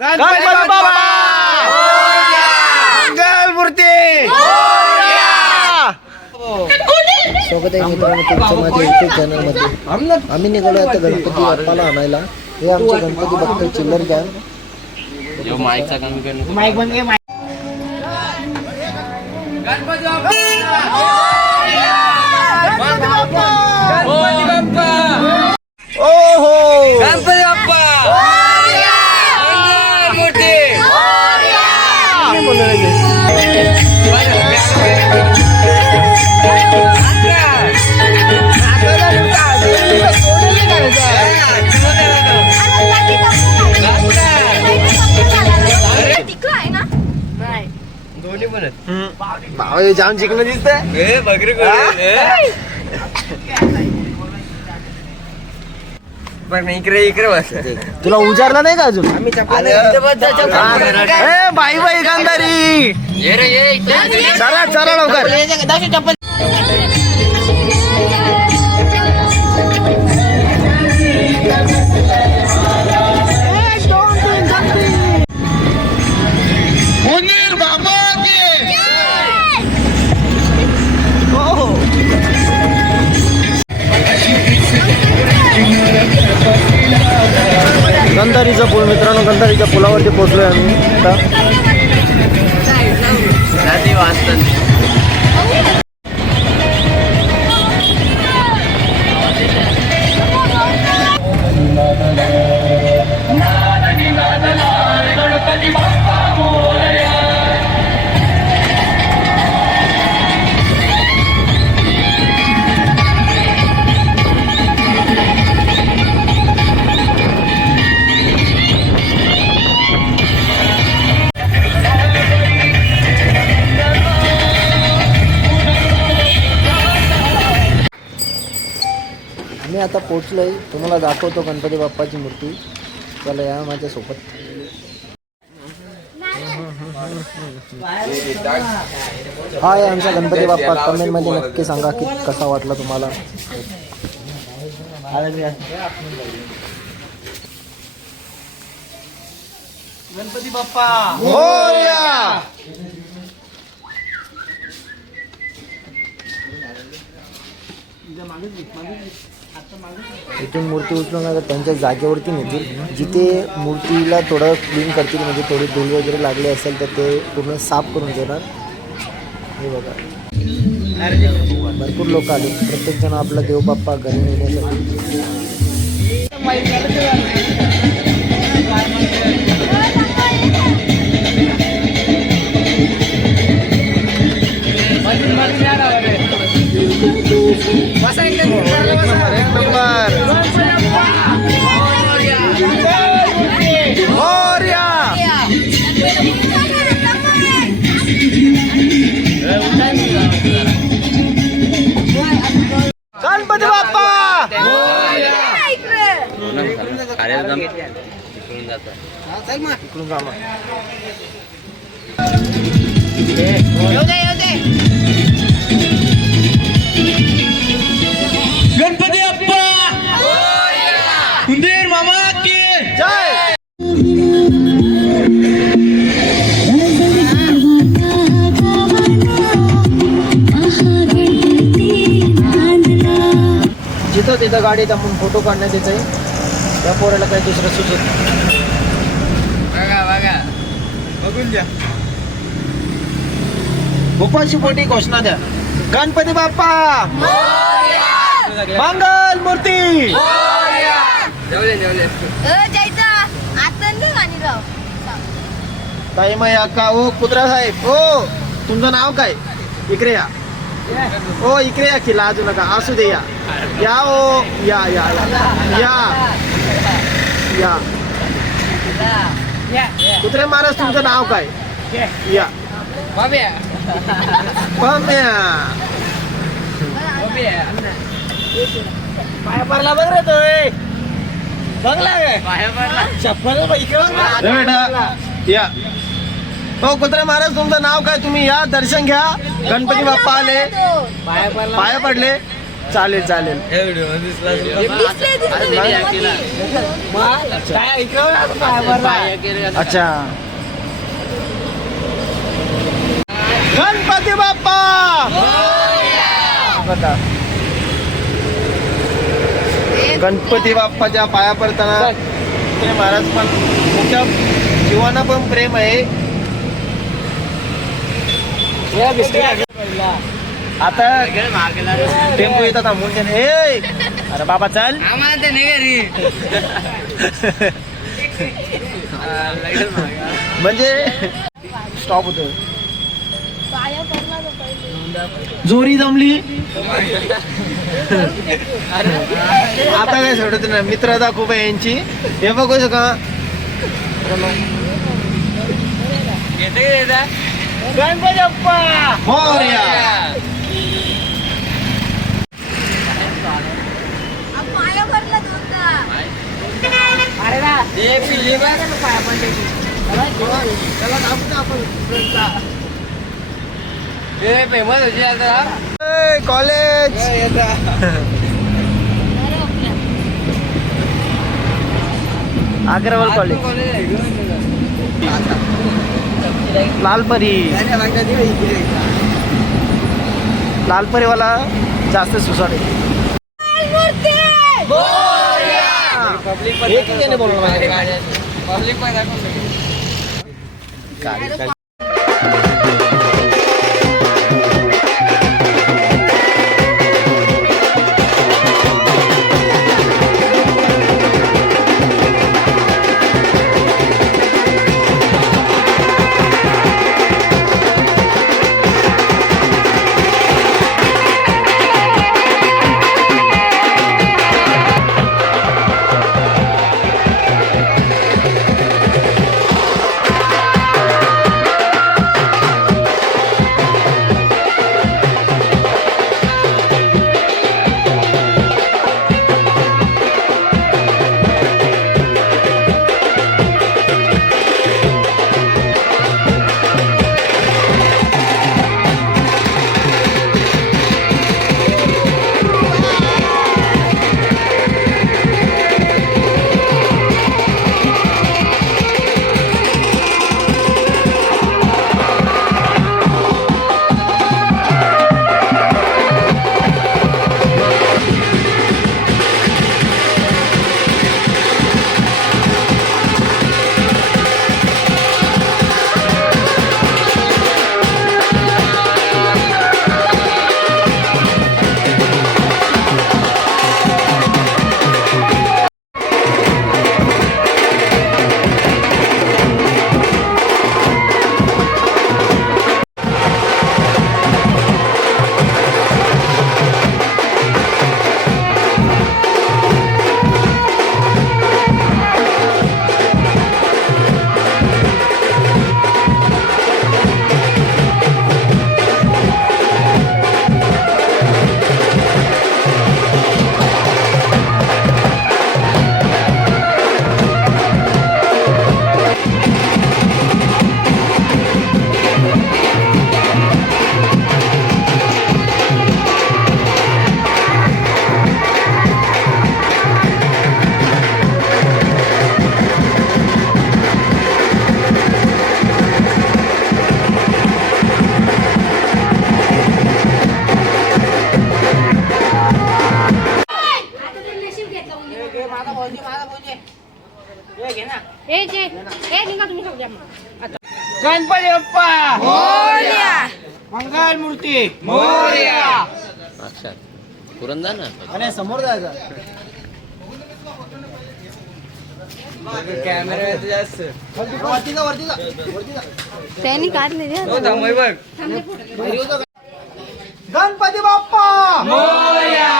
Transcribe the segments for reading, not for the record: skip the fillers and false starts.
गणपती बाप्पा मंगलमूर्ती स्वागत आहे मित्रांनो तुमचं माझ्या युट्यूब चॅनलमध्ये. आम्ही निघालो आता गणपती बाप्पाला आणायला. हे आमचे गणपती भक्त चिल्लर गँग. माईक बंद घे. गणपती बाप्पा ओहो गणपती बाप्पा जाम चिकन दिसतंय. इकडे बस. तुला उजारला नाही का अजून? बाई बाई गांधारी चला चला लवकर. गंधारीचा पूल मित्रांनो, गंधारीच्या पुलावरती पोहोचलोय आम्ही आता. मी आता पोचलोय, तुम्हाला दाखवतो गणपती बाप्पाची मूर्ती. चला या माझ्यासोबत. हा आहे आमचा गणपती बाप्पा. कमेंटमध्ये नक्की सांगा की कसा वाटला तुम्हाला. गणपती बाप्पा मोरया. इथून मूर्ती उचलून आता त्यांच्या जागेवरती नेतील, जिथे मूर्तीला थोडं क्लीन करतील, म्हणजे थोडी धूळ वगैरे लागली असेल तर ते पूर्ण साफ करून देणार. हे बघा भरपूर लोक आले, प्रत्येकजण आपला देव बाप्पा घरी नेण्यासाठी. गणपती बाप्पा गणपती बाप्पा कुंदीर मामा की जय. जिथं तिथं गाडीत आपण फोटो काढण्यात येत आहे. या पोराला काही दुसरं सुचत. बघा बघून द्या. गोपाळची पोटी घोषणा द्या. गणपती बाप्पा मंगल मूर्ती. ताई माई अक्का ओ कुत्रा साहेब ओ तुमचं नाव काय? इकडे या. ओ इकडे या की लाजू नका. असू दे या या ओ या या या या कुत्रे महाराज तुमचं नाव काय? या पम्या. पाया पडला बघ रे तो. बघला चप्पल बेटा या. हो कुत्रे महाराज तुमचं नाव काय? तुम्ही या दर्शन घ्या. गणपती बाप्पा आले, पाया पडले. चालेल चालेल. या व्हिडिओ मध्ये दिसला असेल. अच्छा. गणपती बाप्पा बघा, गणपती बाप्पाच्या पाया पडताना ते महाराज पण तुमच्या जीवाना पण प्रेम आहे. आता टेम्पो येतात थांबून हे. अरे बाबा चल, आम्हाला ते नाही घरी. म्हणजे स्टॉप होतो. जोरी जमली आता काय सोडत ना. मित्रता खूप आहे यांची. हे बघू शका. गणपती बाप्पा मोरया. फेमस होती आता. College Agarwal college Lalpari. लालपरीवाला जास्त सुसाट आहे. एक याने बोलवलं माझ्या. पब्लिक पण दाखवून गणपती बाप्पा मोरया. मंगल मूर्ती मोरया. पुरंदा ना आणि समोर जायचं. कॅमेरा जास्त वरती जा, वरती जा, वरती जा. त्यांनी काढले रे. हो थांबय बघ. गणपती बाप्पा मोरया.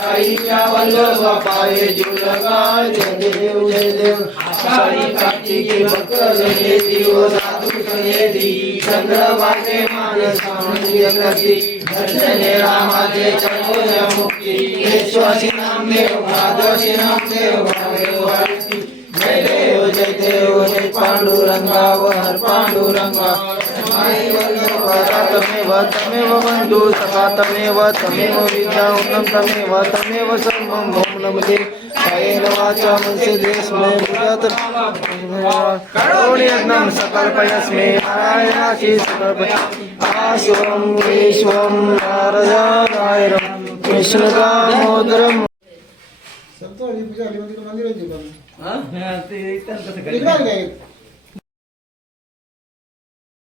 आईच्या वल्लभ पाये जीवलगाळ जय देव जय देव. आषाढी कार्तिकी मकर जय देव साधू येती चंद्रवाटे मानसांची करती दर्शने रामाचे चकोया मुक्ती विश्वासी नामदेव भादोशी नामदेव भावेवासी जय देव जय पांडुरंगा हर पांडुरंगा तमेव बंधु सखा तमेव विद्या उत्तम तमेव सर्वं भौम नमते कायेन वाचा मनसेन्द्रियस्मै बुद्ध्यात् करोणीयज्ञं सकल्पयस्मै नारायणाची सकल्पय आशिवं विश्वं नारायणं कृष्णदामोदरम् संतो पूजा आली म्हणजे मंदिर आहे हा? ते त्यांचं कसं तिकडे आली काय